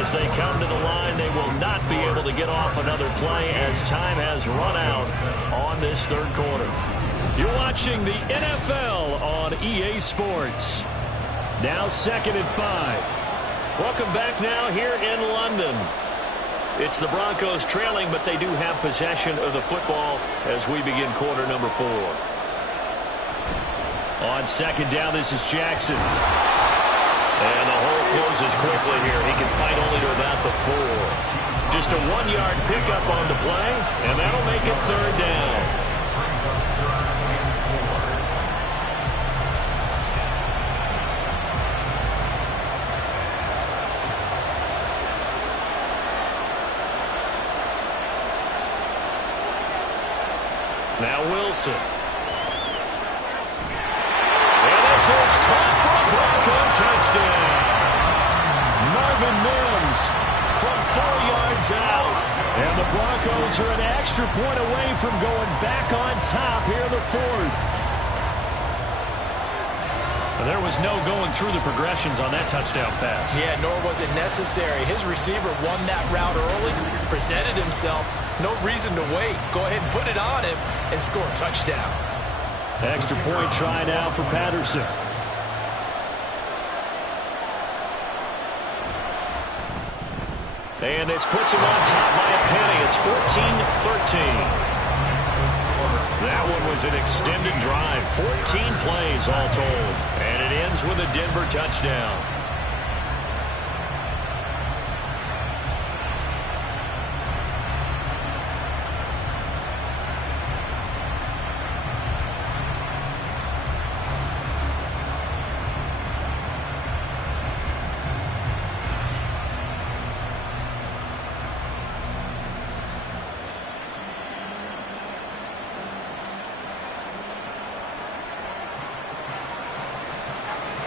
As they come to the line, they they will not be able to get off another play as time has run out on this third quarter. You're watching the NFL on EA Sports. Now 2nd and 5. Welcome back now here in London. It's the Broncos trailing, but they do have possession of the football as we begin quarter number 4. On 2nd down, this is Jackson. And the hole closes quickly here. He can fight only to about the 4. Just a 1-yard pickup on the play, and that'll make it 3rd down. Now Wilson. And this is caught for a Bronco touchdown. Marvin Mims from 4 yards out. And the Broncos are an extra point away from going back on top here in the 4th. Well, there was no going through the progressions on that touchdown pass. Yeah, nor was it necessary. His receiver won that route early, presented himself. No reason to wait. Go ahead and put it on him and score a touchdown. Extra point try now for Patterson. And this puts him on top by a penny. It's 14-13. That one was an extended drive. 14 plays all told. And it ends with a Denver touchdown.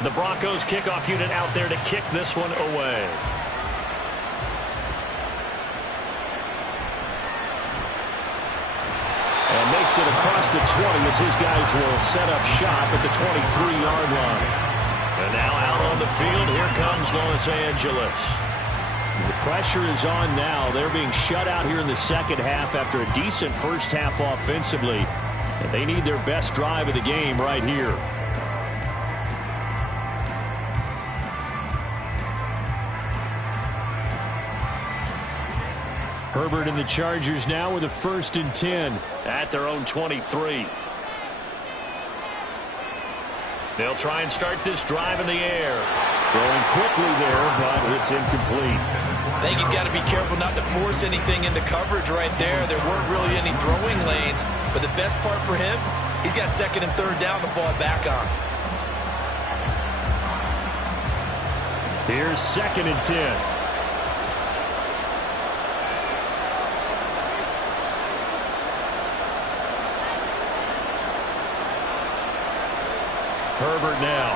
The Broncos kickoff unit out there to kick this one away. And makes it across the 20 as his guys will set up shop at the 23-yard line. And now out on the field, here comes Los Angeles. The pressure is on now. They're being shut out here in the second half after a decent first half offensively. And they need their best drive of the game right here. Herbert and the Chargers now with a 1st and 10 at their own 23. They'll try and start this drive in the air. Throwing quickly there, but it's incomplete. I think he's got to be careful not to force anything into coverage right there. There weren't really any throwing lanes, but the best part for him, he's got 2nd and 3rd down to fall back on. Here's 2nd and 10. Herbert now.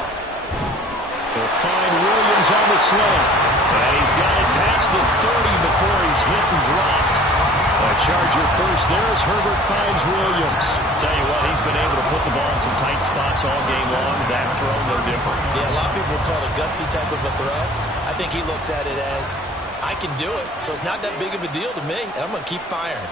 They'll find Williams on the slant. And he's got it past the 30 before he's hit and dropped. A Charger first there as Herbert finds Williams. Tell you what, he's been able to put the ball in some tight spots all game long. That throw, no different. Yeah, a lot of people will call it a gutsy type of a throw. I think he looks at it as, I can do it, so it's not that big of a deal to me, and I'm going to keep firing.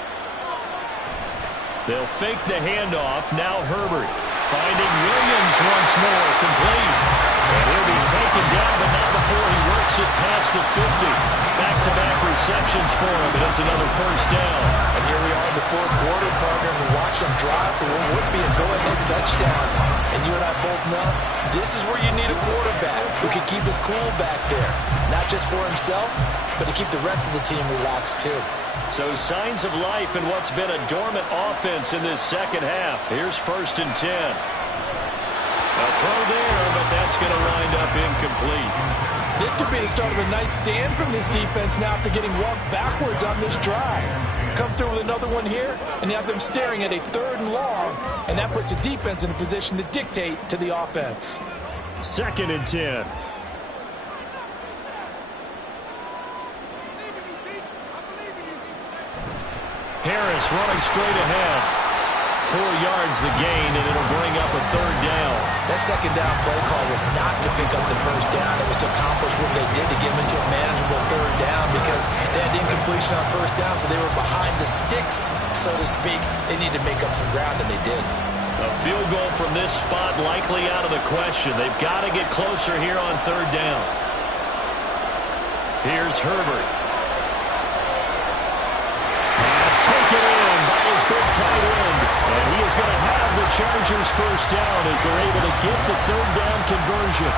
They'll fake the handoff. Now Herbert finding Williams once more, complete. And he'll be taken down, but not before he works it past the 50. Back-to-back receptions for him, and it's another 1st down. And here we are in the 4th quarter, partner, and watch him drive for what would be a go-ahead touchdown. And you and I both know this is where you need a quarterback who can keep his cool back there. Not just for himself, but to keep the rest of the team relaxed too. So signs of life in what's been a dormant offense in this second half. Here's 1st and 10. A throw there, but that's going to wind up incomplete. This could be the start of a nice stand from this defense now after getting walked backwards on this drive. Come through with another one here, and you have them staring at a 3rd and long, and that puts the defense in a position to dictate to the offense. 2nd and 10. Harris running straight ahead. yards the gain, and it'll bring up a third down. That second down play call was not to pick up the first down. It was to accomplish what they did to get them into a manageable third down because they had incompletion on first down, so they were behind the sticks, so to speak. They needed to make up some ground, and they did. A field goal from this spot likely out of the question. They've got to get closer here on third down. Here's Herbert. Pass taken in by his big tight end. And he is going to have the Chargers first down as they're able to get the third down conversion.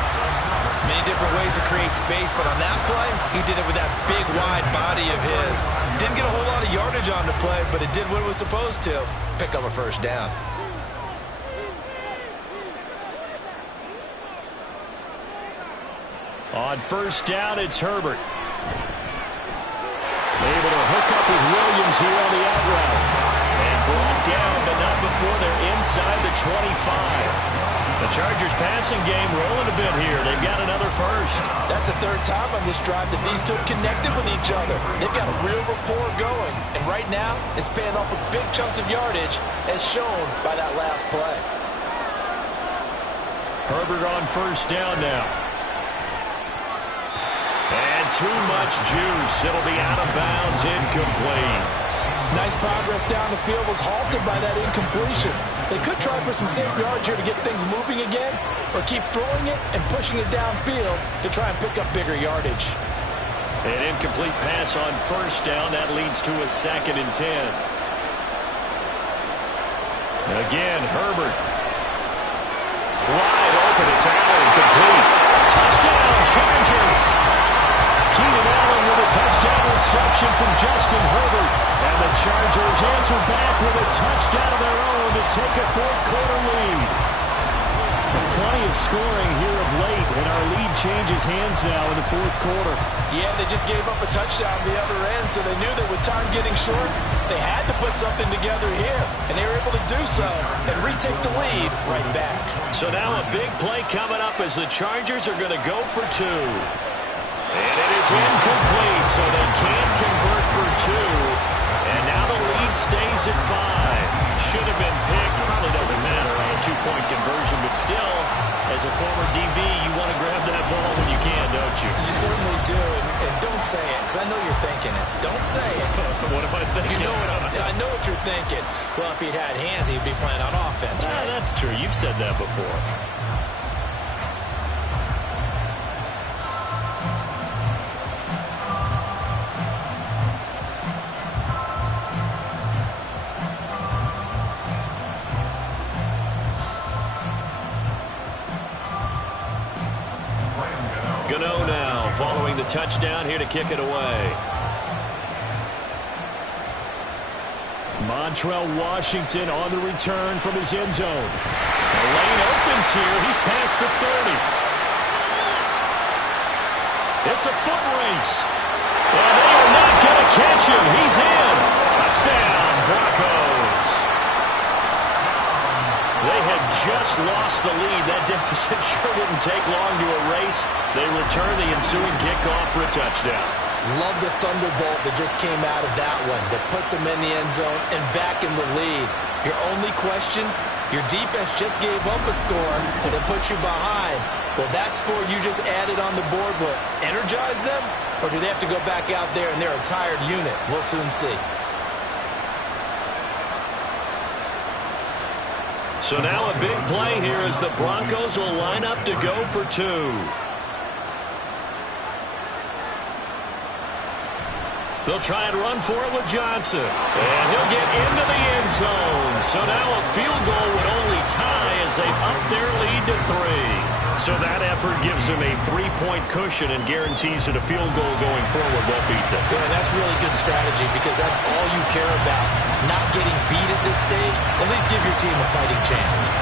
Many different ways to create space, but on that play, he did it with that big, wide body of his. Didn't get a whole lot of yardage on the play, but it did what it was supposed to. Pick up a first down. On first down, it's Herbert. Able to hook up with Williams here on the out route. And brought down, but not before they're inside the 25. The Chargers passing game rolling a bit here. They've got another first. That's the third time on this drive that these two have connected with each other. They've got a real rapport going. And right now, it's paying off with big chunks of yardage, as shown by that last play. Herbert on first down now. And too much juice. It'll be out of bounds, incomplete. Nice progress down the field was halted by that incompletion. They could try for some safe yards here to get things moving again, or keep throwing it and pushing it downfield to try and pick up bigger yardage. An incomplete pass on first down. That leads to a 2nd and 10. Again, Herbert. Wide open. It's Allen, complete. Touchdown, Chargers. Keenan Allen with a touchdown reception from Justin Herbert. And the Chargers answer back with a touchdown of their own to take a fourth-quarter lead. Plenty of scoring here of late, and our lead changes hands now in the fourth quarter. Yeah, they just gave up a touchdown the other end, so they knew that with time getting short, they had to put something together here, and they were able to do so and retake the lead right back. So now a big play coming up as the Chargers are going to go for 2. And it is incomplete, so they can't convert for 2. And now the lead stays at 5. Should have been picked. Probably doesn't matter on a 2-point conversion, but still, as a former DB, you want to grab that ball when you can, don't you? You certainly do, and don't say it, because I know you're thinking it. Don't say it. What am I thinking? You know I know what you're thinking. Well, if he'd had hands, he'd be playing on offense. Right? That's true. You've said that before. Gano now, following the touchdown here to kick it away. Montrell Washington on the return from his end zone. The lane opens here. He's past the 30. It's a foot race. And they are not going to catch him. He's in. Touchdown, Broncos. They had just lost the lead. That deficit sure didn't take long to erase. They return the ensuing kickoff for a touchdown. Love the thunderbolt that just came out of that one that puts them in the end zone and back in the lead. Your only question, your defense just gave up a score that put you behind. Will that score you just added on the board will energize them? Or do they have to go back out there and they're a tired unit? We'll soon see. So now a big play here as the Broncos will line up to go for 2. They'll try and run for it with Johnson. And he'll get into the end zone. So now a field goal would only tie as they up their lead to 3. So that effort gives them a 3-point cushion and guarantees that a field goal going forward won't beat them. Yeah, that's really good strategy because that's all you care about. Not getting beat at this stage. At least give your team a fighting chance.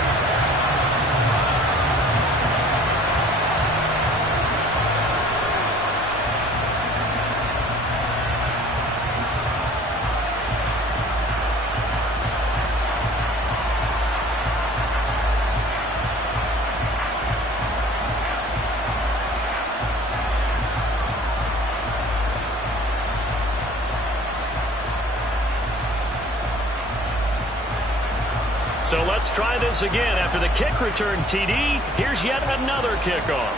So let's try this again. After the kick return TD, here's yet another kickoff.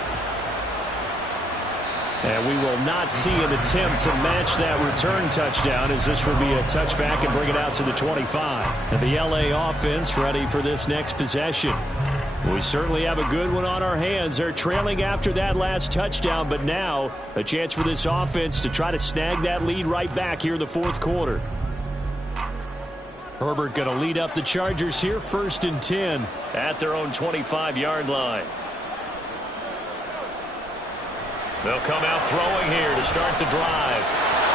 And we will not see an attempt to match that return touchdown, as this will be a touchback and bring it out to the 25. And the LA offense ready for this next possession. We certainly have a good one on our hands. They're trailing after that last touchdown, but now a chance for this offense to try to snag that lead right back here in the fourth quarter. Herbert going to lead up the Chargers here, 1st and 10 at their own 25-yard line. They'll come out throwing here to start the drive.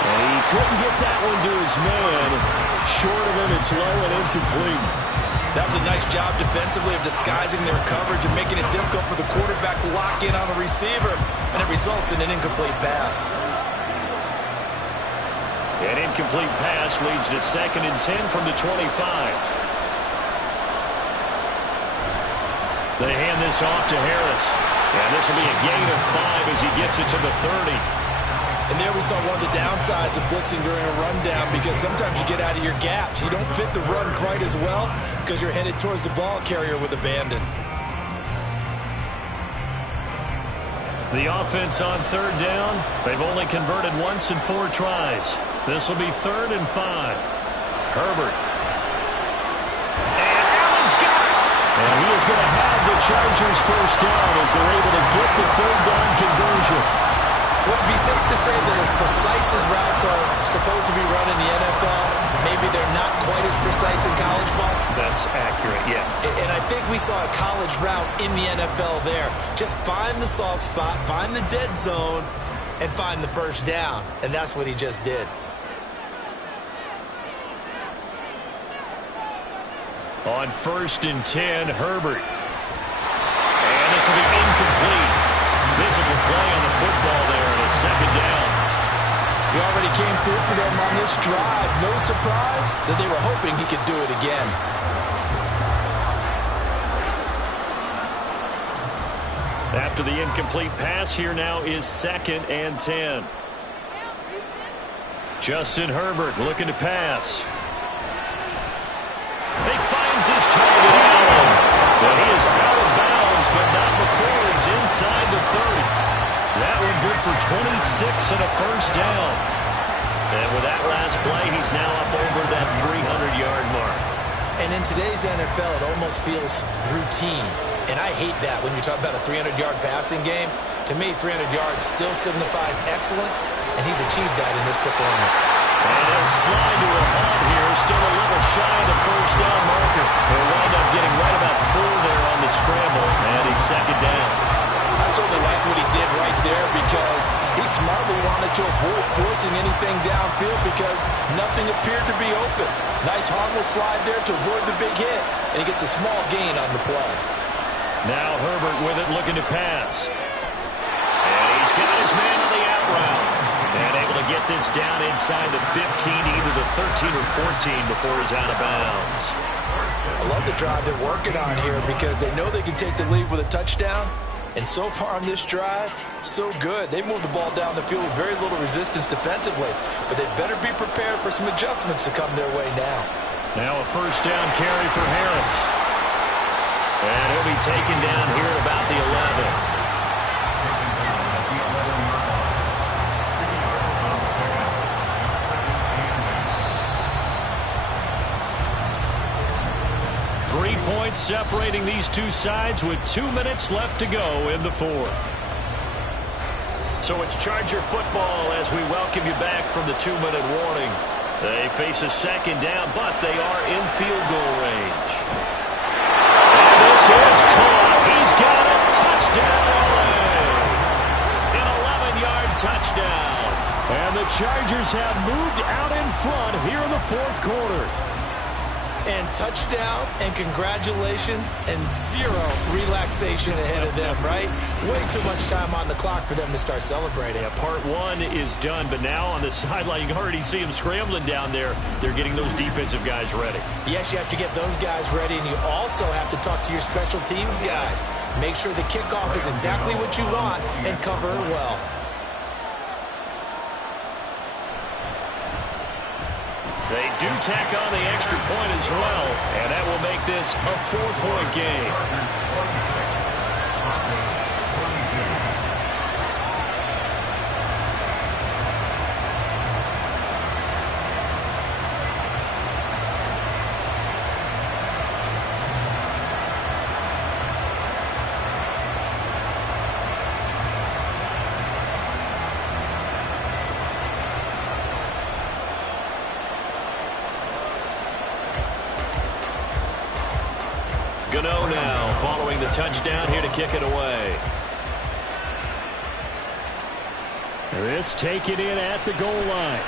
And he couldn't get that one to his man. Short of him, it's low and incomplete. That was a nice job defensively of disguising their coverage and making it difficult for the quarterback to lock in on a receiver. And it results in an incomplete pass. An incomplete pass leads to 2nd and 10 from the 25. They hand this off to Harris. And this will be a gain of 5 as he gets it to the 30. And there we saw one of the downsides of blitzing during a rundown, because sometimes you get out of your gaps. You don't fit the run quite as well because you're headed towards the ball carrier with abandon. The offense on 3rd down. They've only converted once in 4 tries. This will be 3rd and 5. Herbert. And Allen's got it. And he is going to have the Chargers first down as they're able to get the 3rd down conversion. Would it be safe to say that as precise as routes are supposed to be run in the NFL, maybe they're not quite as precise in college ball? That's accurate, yeah. And I think we saw a college route in the NFL there. Just find the soft spot, find the dead zone, and find the first down. And that's what he just did. On 1st and 10, Herbert. And this will be incomplete. Physical play on the football there, and it's 2nd down. He already came through for them on this drive. No surprise that they were hoping he could do it again. After the incomplete pass, here now is 2nd and 10. Justin Herbert looking to pass. He finds his target, Allen. And he is out of bounds, but not before he's inside the 30. That one good for 26 and a first down. And with that last play, he's now up over that 300-yard mark. And in today's NFL, it almost feels routine. And I hate that when you talk about a 300-yard passing game. To me, 300 yards still signifies excellence, and he's achieved that in this performance. And they'll slide to a halt here, still a little shy of the first down marker. They'll wind up getting right about 4 there on the scramble, and it's 2nd down. I certainly like what he did right there, because he smartly wanted to avoid forcing anything downfield because nothing appeared to be open. Nice harmless slide there to avoid the big hit, and he gets a small gain on the play. Now Herbert with it, looking to pass. And he's got his man on the out route. And able to get this down inside the 15, either the 13 or 14 before he's out of bounds. I love the drive they're working on here, because they know they can take the lead with a touchdown. And so far on this drive, so good. They moved the ball down the field with very little resistance defensively. But they better be prepared for some adjustments to come their way now. Now a first down carry for Harris. And he'll be taken down here at about the 11. 3 points separating these two sides with 2 minutes left to go in the fourth. So it's Charger football as we welcome you back from the 2-minute warning. They face a second down, but they are in field goal range. And this is caught. He's got it. Touchdown, LA. An 11-yard touchdown. And the Chargers have moved out in front here in the fourth quarter. And touchdown, and congratulations, and zero relaxation ahead of them, right? Way too much time on the clock for them to start celebrating. Yeah, part one is done, but now on the sideline, you can already see them scrambling down there. They're getting those defensive guys ready. Yes, you have to get those guys ready, and you also have to talk to your special teams guys. Make sure the kickoff is exactly what you want and cover it well. They do tack on the extra point as well, and that will make this a 4-point game. Gano now following the touchdown here to kick it away. This taken in at the goal line.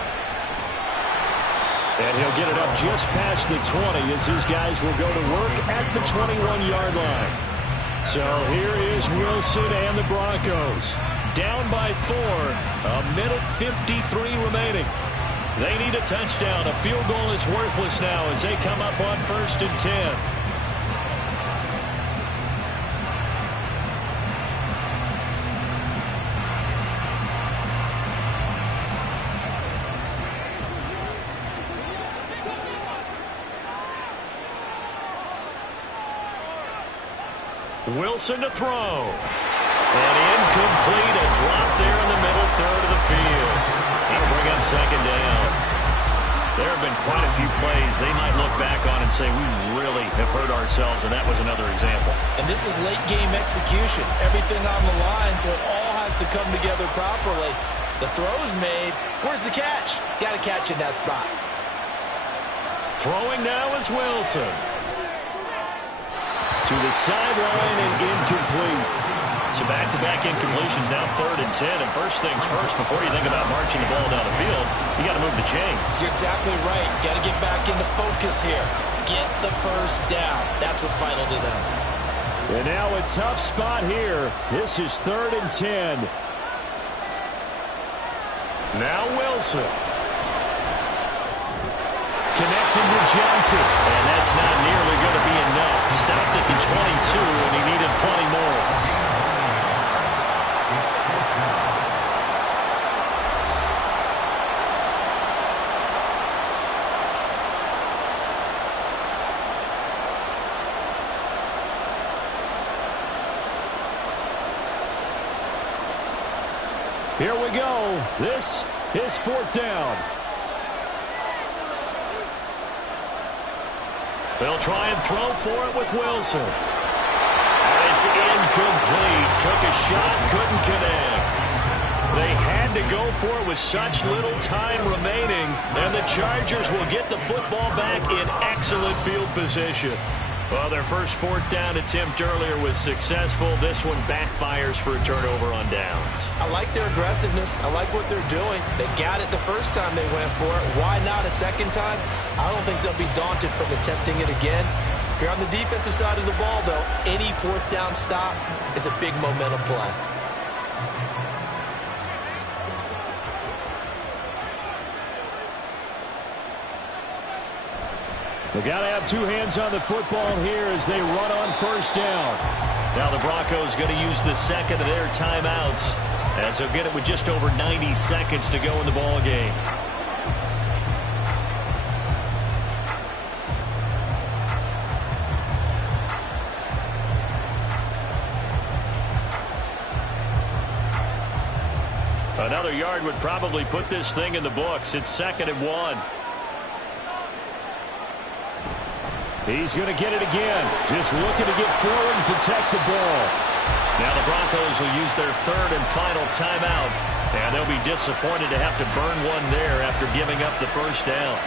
And he'll get it up just past the 20 as his guys will go to work at the 21-yard line. So here is Wilson and the Broncos. Down by 4. A minute 53 remaining. They need a touchdown. A field goal is worthless now as they come up on 1st and 10. Wilson to throw. And incomplete. A drop there in the middle third of the field. That'll bring up 2nd down. There have been quite a few plays they might look back on and say, we really have hurt ourselves, and that was another example. And this is late game execution. Everything on the line, so it all has to come together properly. The throw's made. Where's the catch? Got to catch in that spot. Throwing now is Wilson. To the sideline and incomplete. So back-to-back incompletions, now 3rd and 10. And first things first, before you think about marching the ball down the field, you got to move the chains. You're exactly right. Got to get back into focus here. Get the first down. That's what's vital to them. And now a tough spot here. This is 3rd and 10. Now Wilson. Connecting with Johnson. And that's not nearly going to be enough. Stopped at the 22, and he needed plenty more. Here we go. This is 4th down. They'll try and throw for it with Wilson. And it's incomplete. Took a shot, couldn't connect. They had to go for it with such little time remaining, and the Chargers will get the football back in excellent field position. Well, their first 4th down attempt earlier was successful. This one backfires for a turnover on downs. I like their aggressiveness. I like what they're doing. They got it the first time they went for it. Why not a second time? I don't think they'll be daunted from attempting it again. If you're on the defensive side of the ball, though, any 4th down stop is a big momentum play. They got to have 2 hands on the football here as they run on 1st down. Now the Broncos going to use the second of their timeouts as they'll get it with just over 90 seconds to go in the ball game. Another yard would probably put this thing in the books. It's 2nd and 1. He's going to get it again. Just looking to get forward and protect the ball. Now the Broncos will use their 3rd and final timeout. And they'll be disappointed to have to burn one there after giving up the first down.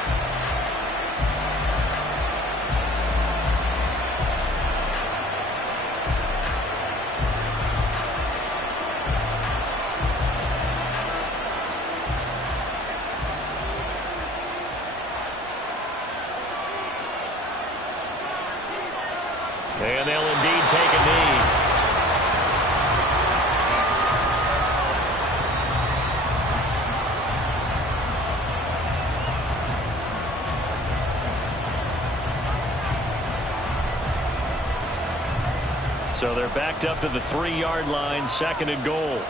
And they'll indeed take a knee. So they're backed up to the 3-yard line, 2nd and goal.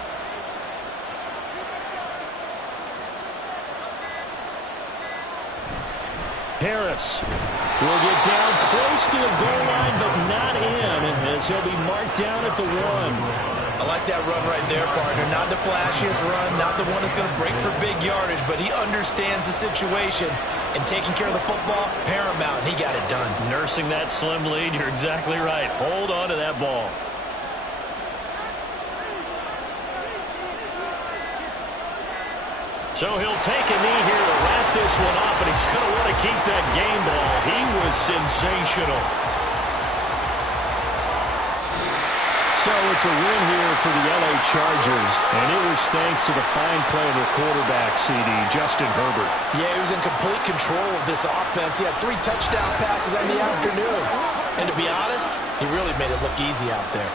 Harris will get down close to the goal line, but not in, as he'll be marked down at the 1. I like that run right there, partner. Not the flashiest run, not the one that's going to break for big yardage, but he understands the situation, and taking care of the football, paramount. He got it done. Nursing that slim lead, you're exactly right. Hold on to that ball. So he'll take a knee here to wrap this one up, and he's going to want to keep that game ball. He was sensational. So it's a win here for the LA Chargers, and it was thanks to the fine play of their quarterback, CD, Justin Herbert. Yeah, he was in complete control of this offense. He had 3 touchdown passes on the afternoon. And to be honest, he really made it look easy out there.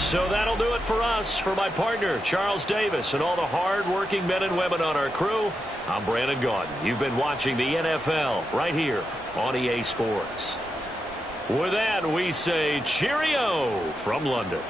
So that'll do it for us. For my partner, Charles Davis, and all the hard-working men and women on our crew, I'm Brandon Gaudin. You've been watching the NFL right here on EA Sports. With that, we say cheerio from London.